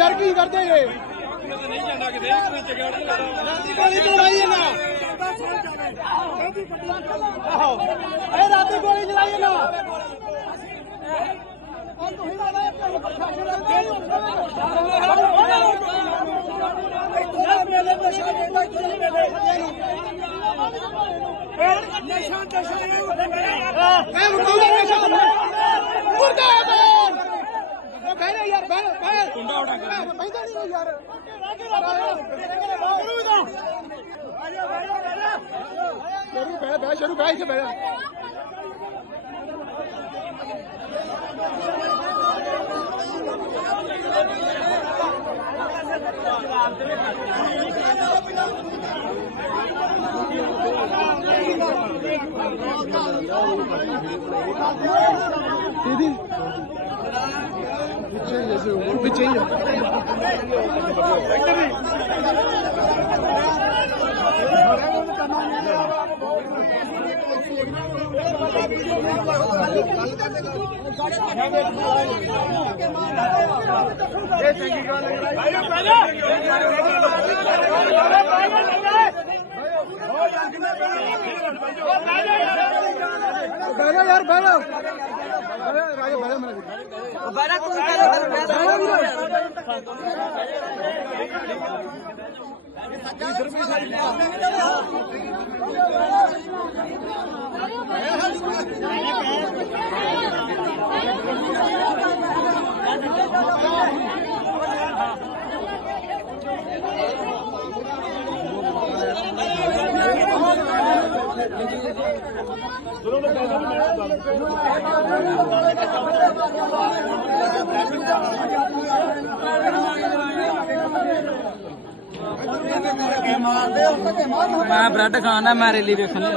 यार की करते ये गोली चलाई ना रात गोली चलाई ना शुरू दीदी पीछे यार बहना राजा बहना मैं ब्रेड खाना मैं रेली देखने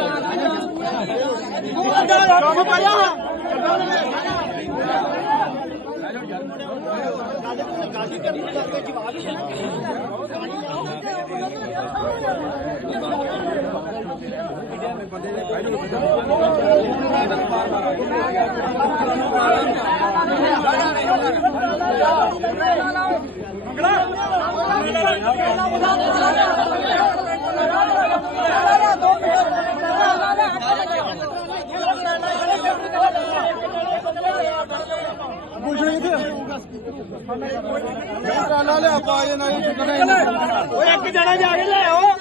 ਕਾਲਾ ਲਿਆ ਪਾਏ ਨਾਲ ਓਏ ਇੱਕ ਜਣਾ ਜਾ ਕੇ ਲੈ ਆਓ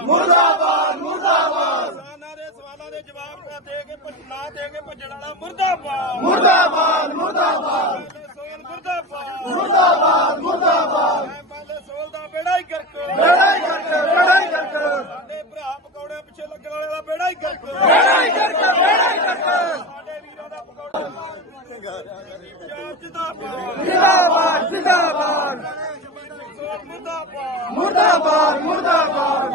मुर्दाबाद मुर्दाबाद किसानां दे सवालां दे जवाब दे के ना दे के भजण वाला मुर्दाबाद मुर्दाबाद मुर्दाबाद मुर्दाबाद मुर्दाबाद मुर्दाबाद एमएलए सोल दा बेड़ा ही करक साडे भरा पकौड़े पिछे लगण वाले दा बेड़ा ही करक साडे वीरां दा पकौड़ा जिंदाबाद जिंदाबाद मुर्दाबाद मुर्दाबाद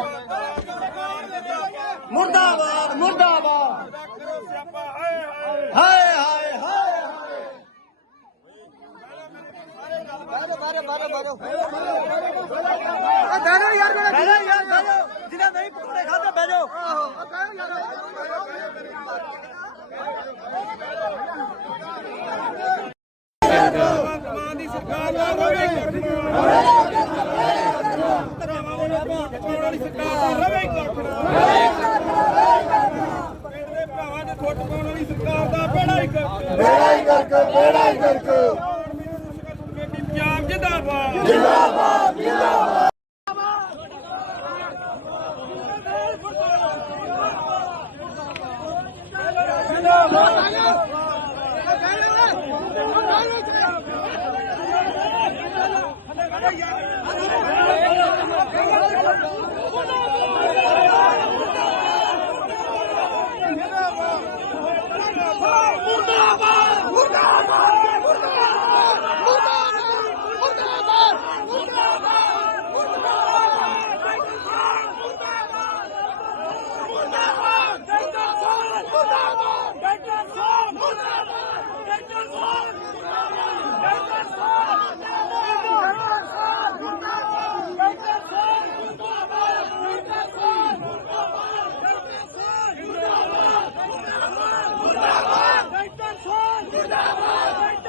मुर्दाबाद मुर्दाबाद हाय हाय हाय ਬੈਠੋ ਯਾਰ ਜਿਹਨਾਂ ਨਹੀਂ ਪਕੌੜੇ ਖਾਦੇ ਬਹਿ ਜਾਓ ਦੀ ਸਰਕਾਰ ਦਾ ਰਵੇ ਵਾਲੀ ਸਰਕਾਰ ਦਾ ਰਵੇ ਭਰਾਵਾਂ ਦੇ ਥੋਟ ਪਾਉਣ ਵਾਲੀ ਸਰਕਾਰ ਦਾ ਬੇੜਾ ਹੀ ਕਰਕੇ ਪੰਜਾਬ ਜਿੰਦਾਬਾਦ ਜਿੰਦਾਬਾਦ ਜਿੰਦਾਬਾਦ मुर्दाबाद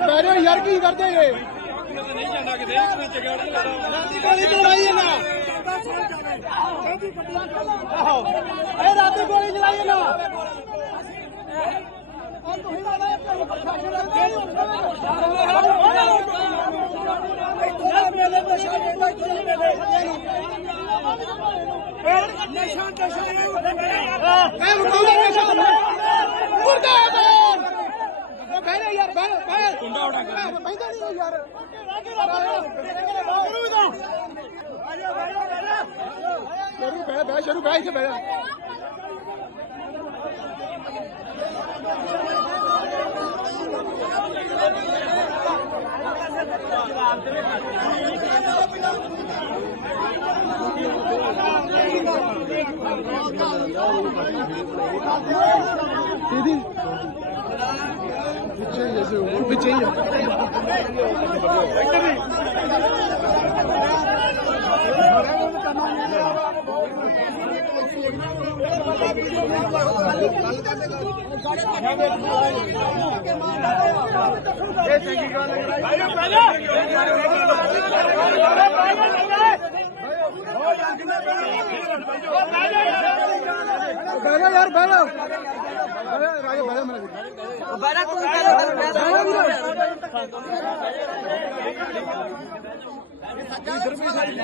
ਬੈਠੋ ਯਾਰ ਕੀ ਕਰਦੇ ਏ ਨਹੀਂ ਜਾਂਦਾ ਕਿਤੇ ਚਗੜ ਰਾਤੀ ਗੋਲੀ ਚਲਾਈ ਹੈ ਨਾ ਆਹੋ ਇਹ ਰਾਤੀ ਗੋਲੀ ਚਲਾਈ ਹੈ ਨਾ ਤੁਸੀਂ ਨਾ ਪ੍ਰਸ਼ਾਸਨ ਬਹਿ ਯਾਰ ਬਹਿ ਕੁੰਡਾ ਉਡਾ ਬਹਿਦਾ ਨਹੀਂ ਯਾਰ ਸ਼ੁਰੂ ਬਹਿ ਕੇ ਬਹਿ ਦੀਦੀ ਪਿੱਛੇ ਹੀ ਇਹ ਚੰਗੀ ਗੱਲ ਬੈਠੋ ਯਾਰ ਬੈਠੋ ਰਾਜੇ ਬੈਠੋ ਮੇਰਾ ਬੜਾ ਤੂੰ ਇਧਰ ਵੀ ਸਾਈਡ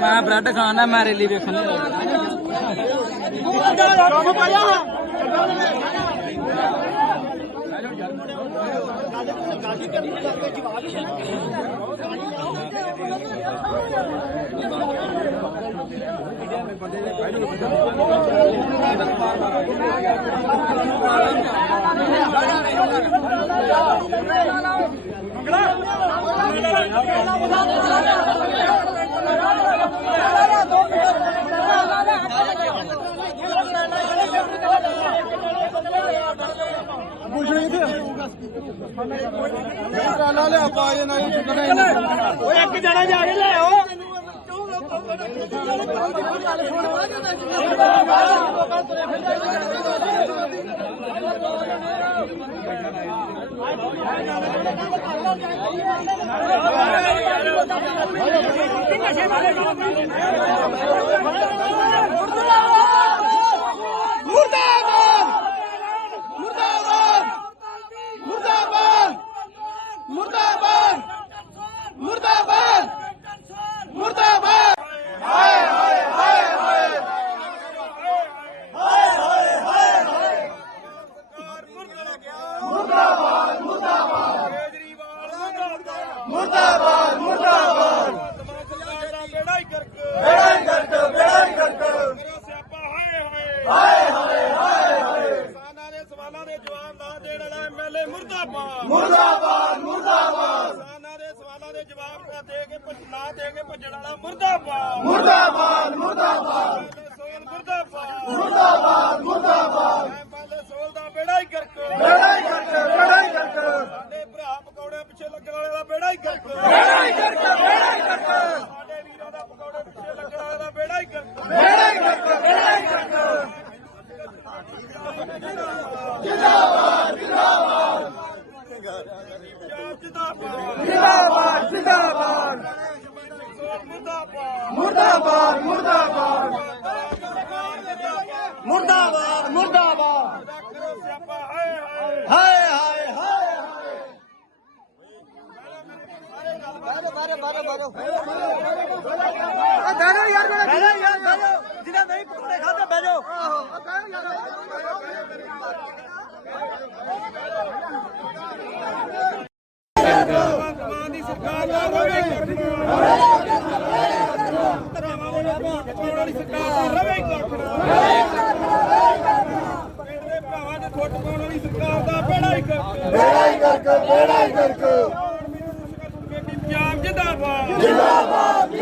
ਮੈਂ ਬ੍ਰੈਡ ਖਾਣਾ ਮੈਂ ਰੈਲੀ ਵੇਖਣ ਕਾਲਾ ਲਿਆ ਪਾਏ ਨਾਲ ਓਏ ਇੱਕ ਜਣਾ ਜਾ ਕੇ ਲੈ ਆਓ ਮੁਰਦਾਬਾਦ ਮੁਰਦਾਬਾਦ ਮੁਰਦਾਬਾਦ ਮੁਰਦਾਬਾਦ ਮੁਰਦਾਬਾਦ ਮੁਰਦਾਬਾਦ ਹਾਏ ਹਾਏ ਹਾਏ ਹਾਏ ਹਾਏ ਹਾਏ ਹਾਏ ਹਾਏ ਮੁਰਦਾਬਾਦ ਮੁਰਦਾਬਾਦ ਮੁਰਦਾਬਾਦ ਮੁਰਦਾਬਾਦ ਬੇੜਾ ਹੀ ਕਰਕ ਬੇੜਾ ਹੀ ਗਰਕ ਬੇੜਾ ਹੀ ਗਰਕ ਸਿਆਪਾ ਹਾਏ ਹਾਏ ਹਾਏ ਹਾਏ ਹਾਏ ਕਿਸਾਨਾਂ ਦੇ ਸਵਾਲਾਂ ਦੇ ਜਵਾਬ ਨਾ ਦੇਣ ਵਾਲਾ ਐਮਐਲਏ ਮੁਰਦਾਬਾਦ ਮੁਰਦਾਬਾਦ ਮੁਰਦਾਬਾਦ ਕਿਸਾਨਾਂ ਦੇ ਸਵਾਲਾਂ ਦੇ ਜਵਾਬ ਨਾ ਦੇ ਕੇ ਨਾ ਦੇ ਕੇ ਭੱਜਣ ਵਾਲਾ ਮੁਰਦਾਬਾਦ ਮੁਰਦਾਬਾਦ ਮੁਰਦਾਬਾਦ ਸੋਲ ਮੁਰਦਾਬਾਦ ਮੁਰਦਾਬਾਦ ਮੁਰਦਾਬਾਦ ਐਮਐਲਏ ਸੋਲ ਦਾ ਬੇੜਾ ਹੀ ਕਰਕ ਬੇੜਾ ਹੀ ਗਰਕ ਬੇੜਾ ਹੀ ਗਰਕ ਸਾਡੇ ਭਰਾ ਪਕੌੜੇ ਪਿੱਛੇ ਲੱਗਣ ਵਾਲੇ ਦਾ ਬੇੜਾ ਹੀ ਕਰਕ ਬੇੜਾ ਹੀ ਗਰਕ ਬੇੜਾ ਹੀ ਗਰਕ ਸਾਡੇ ਵੀਰਾਂ ਦਾ ਪਕੌੜੇ ਪਿੱਛੇ ਲੱਗਣ ਵਾਲੇ ਦਾ ਬੇੜਾ ਹੀ ਕਰਕ ਬੇੜਾ ਹੀ ਗਰਕ ਬੇੜਾ ਹੀ ਗਰਕ ਜਿੰਦਾਬਾਦ ਜਿੰਦਾਬਾਦ ਜਿੰਦਾਬਾਦ ਜਿੰਦਾਬਾਦ ਜਿੰਦਾਬਾਦ ਮੁਰਦਾਬਾਦ ਮੁਰਦਾਬਾਦ ਮੁਰਦਾਬਾਦ ਮੁਰਦਾਬਾਦ ਸਿਆਪਾ ਹਾਏ ਹਾਏ ਹਾਏ ਹਾਏ ਹਾਏ ਬੈਠੋ ਯਾਰ ਬੈਠੋ ਯਾਰ ਬੈਠੋ ਜਿਹਨਾਂ ਨਹੀਂ ਪਕੌੜੇ ਖਾਦੇ ਬਹਿ ਜਾਓ ਭਗਵਾਨ ਦੀ ਸਰਕਾਰ ਦਾ ਰਵੇ ਵਾਲੀ ਸਰਕਾਰ ਦਾ ਰਵੇ ਪਿੰਡ ਦੇ ਭਰਾਵਾਂ ਦੇ ਥੁੱਟ ਪਾਉਣ ਵਾਲੀ ਸਰਕਾਰ ਦਾ ਬੇੜਾ ਹੀ ਗਰਕ ਪੰਜਾਬ ਜਿੰਦਾਬਾਦ ਜਿੰਦਾਬਾਦ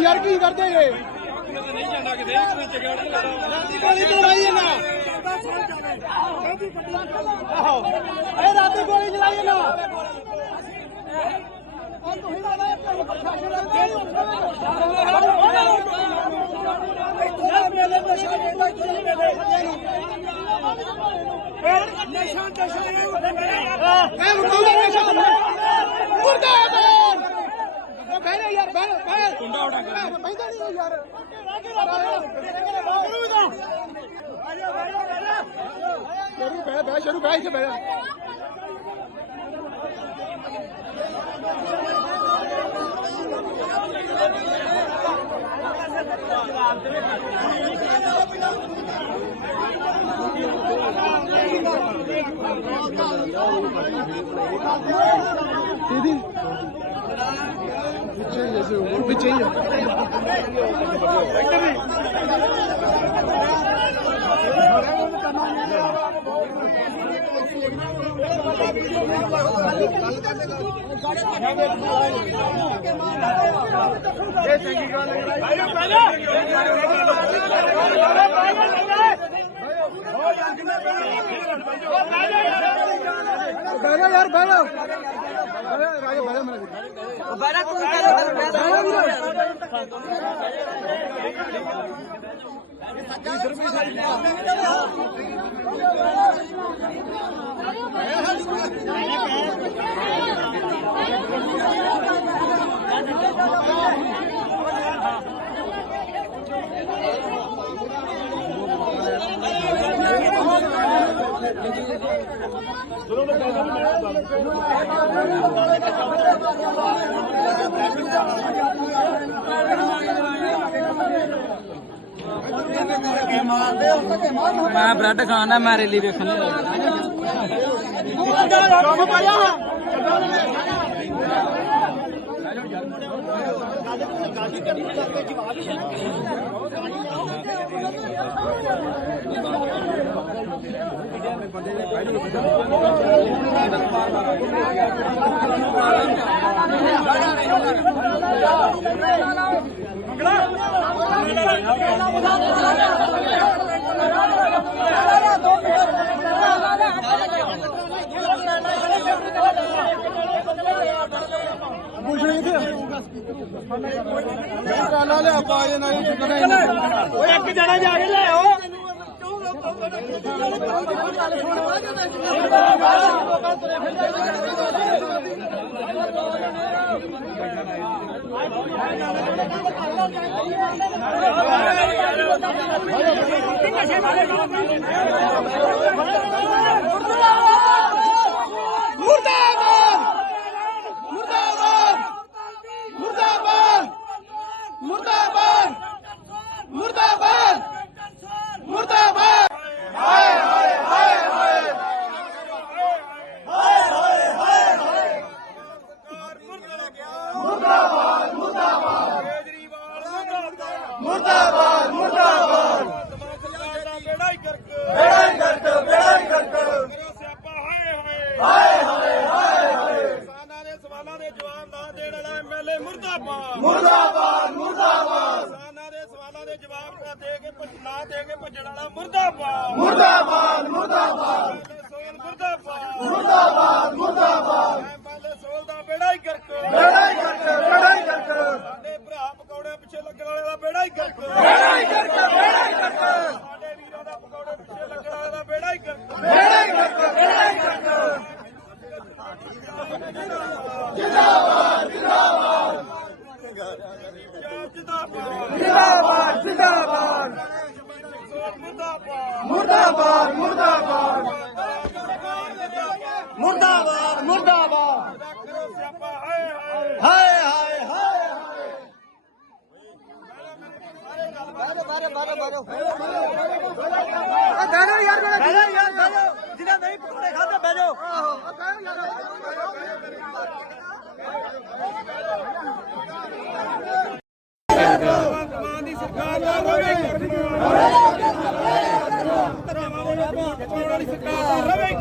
यार की करते ये ਨਹੀਂ ਜਾਂਦਾ ਕਿਤੇ ਚਗੜ गोली चलाई है ना रात गोली चलाई है ना यार कुंडा उठा यार शुरू भाई से बैठा दीदी पीछे यार बैठो ਮੈਂ ਬ੍ਰੈਡ ਖਾਣਾ ਮੈਂ ਰੈਲੀ ਵੇਖਣ ਇੱਕ ਜਣਾ ਜਾ ਕੇ ਲੈ ਆਓ ਮੁਰਦਾਬਾਦ ਮੁਰਦਾਬਾਦ ਬੇੜਾ ਹੀ ਕਰਕ ਸਿਆਪਾ ਹਾਏ ਹਾਏ ਕਿਸਾਨਾਂ ਦੇ ਸਵਾਲਾਂ ਦੇ ਜਵਾਬ ਨਾ ਦੇਣ ਵਾਲਾ ਐਮਐਲਏ ਮੁਰਦਾਬਾਦ ਕਿਸਾਨਾਂ ਦੇ ਸਵਾਲਾਂ ਦੇ ਜਵਾਬ ਨਾ ਦੇ ਕੇ ਭੱਜਣ ਵਾਲਾ ਮੁਰਦਾਬਾਦ ਐਮਐਲਏ ਸੋਲ ਦਾ ਬੇੜਾ ਹੀ ਕਰਕ ਸਾਡੇ ਭਰਾ ਪਕੌੜੇ ਪਿੱਛੇ ਲੱਗਣ ਵਾਲੇ ਦਾ ਬੇੜਾ ਹੀ ਕਰਕ ਸਾਡੇ ਵੀਰਾਂ ਦਾ ਪਕੌੜੇ ਪਿੱਛੇ ਲੱਗਣ ਵਾਲੇ ਦਾ ਬੇੜਾ ਹੀ ਕਰਕ ਮੁਰਦਾਬਾਦ ਸਿਆਪਾ ਹਾਏ ਬੈਠੋ ਯਾਰ ਜਿਹਨਾਂ ਨਹੀਂ ਪਕੌੜੇ ਖਾਦੇ ਬਹਿ ਜਾਓ ਮਾਂ ਦੀ ਸਰਕਾਰ ਦਾ ਰਵੇ ਵਾਲੀ ਸਰਕਾਰ ਦਾ ਰਵੇ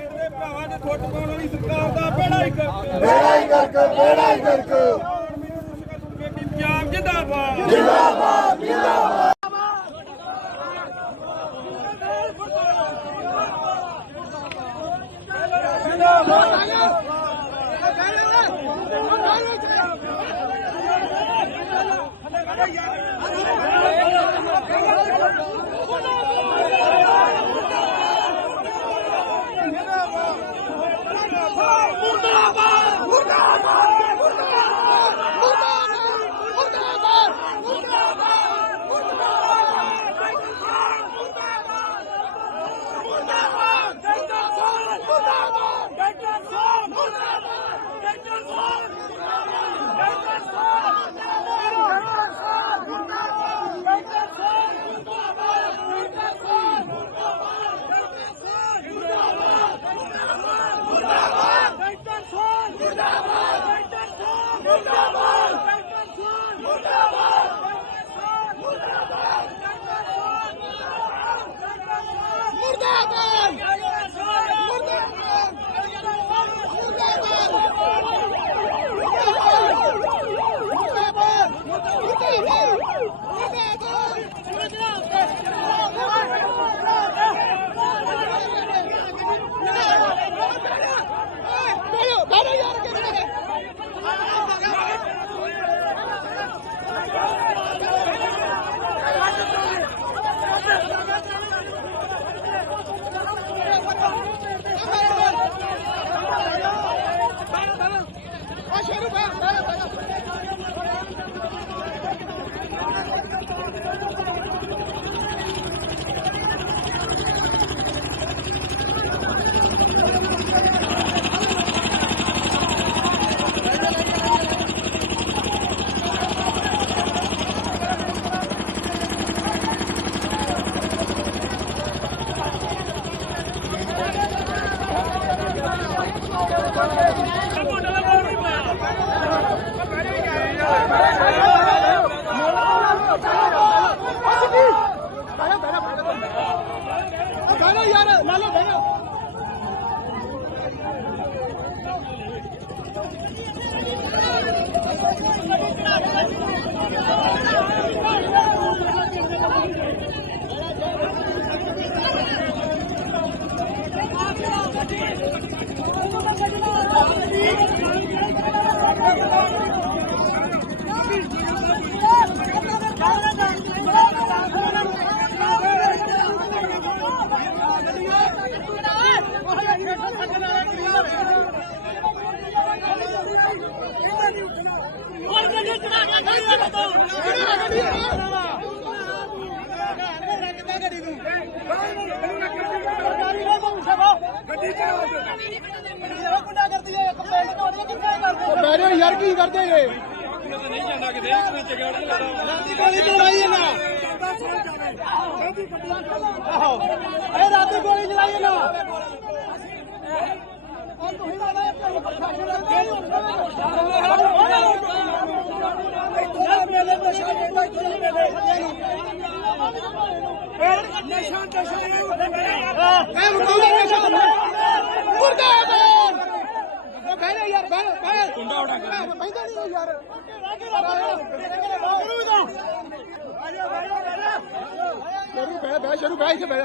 ਮੇਰੇ ਭਰਾਵਾਂ ਦੇ ਥੋਟ ਪਾਉਣ ਵਾਲੀ ਸਰਕਾਰ ਦਾ ਬੇੜਾ ਹੀ ਕਰਕ ਪੰਜਾਬ ਜਿੰਦਾਬਾਦ ਬੈਠੋ ਯਾਰ ਕੀ ਕਰਦੇ ਜੇ ਨਹੀਂ ਜਾਂਦਾ ਕਿਤੇ ਚਗੜ ਗੋਲੀ ਚਲਾਈ ਨਾ ਆਹੋ ਇਹ ਰਾਤੀ ਗੋਲੀ ਚਲਾਈ ਨਾ ਤੁਸੀਂ ਪ੍ਰਸ਼ਾਸਨ ਯਾਰ ਕੁੰਡਾ ਉਡਾ ਪੈਂਦਾ ਨਹੀਂ ਯਾਰ ਸ਼ੁਰੂ ਬਹਿ ਕੇ ਬਹਿ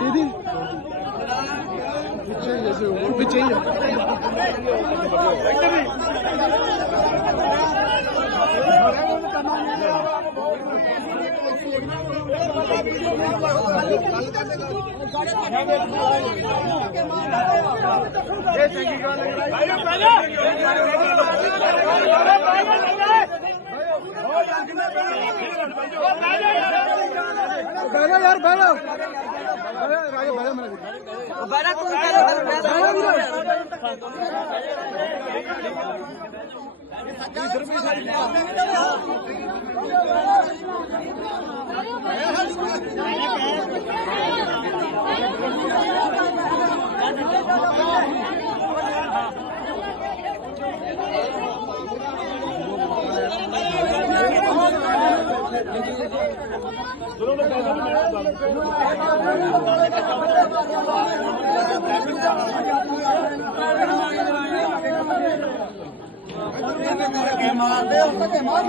ਦੀਦੀ ਪਿੱਛੇ ਇਹ ਚੰਗੀ ਗੱਲ ਬੈਠੋ ਯਾਰ ਬੈਠੋ ਰਾਜੇ ਬੈਠੋ ਮੇਰਾ ਬੜਾ ਤੂੰ ਕਰ ਇਧਰ ਵੀ ਸਾਡੀ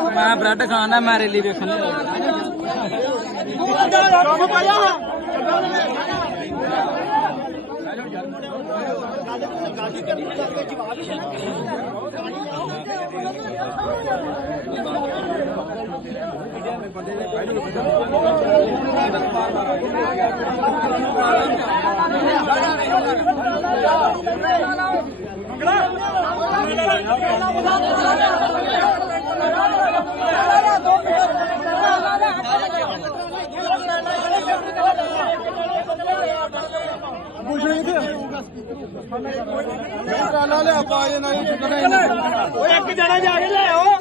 ਮੈਂ ਬ੍ਰੈਡ ਖਾਣਾ ਮੈਂ ਰੈਲੀ ਵੇਖਣ ਇੱਕ ਜਣਾ ਜਾ ਕੇ ਲੈ ਆਓ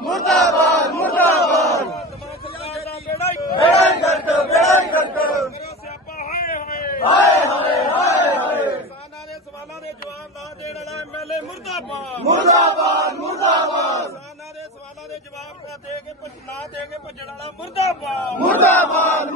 ਮੁਰਦਾਬਾਦ ਮੁਰਦਾਬਾਦ ਬੇੜਾ ਕਰ ਸਿਆਪਾ ਹਾਏ ਕਿਸਾਨਾਂ ਦੇ ਸਵਾਲਾਂ ਦੇ ਜਵਾਬ ਨਾ ਦੇਣ ਵਾਲਾ ਐਮਐਲਏ ਮੁਰਦਾਬਾਦ ਕਿਸਾਨਾਂ ਦੇ ਸਵਾਲਾਂ ਦੇ ਜਵਾਬ ਨਾ ਦੇ ਕੇ ਭੱਜਣ ਵਾਲਾ ਮੁਰਦਾਬਾਦ ਮੁਰਦਾਬਾਦ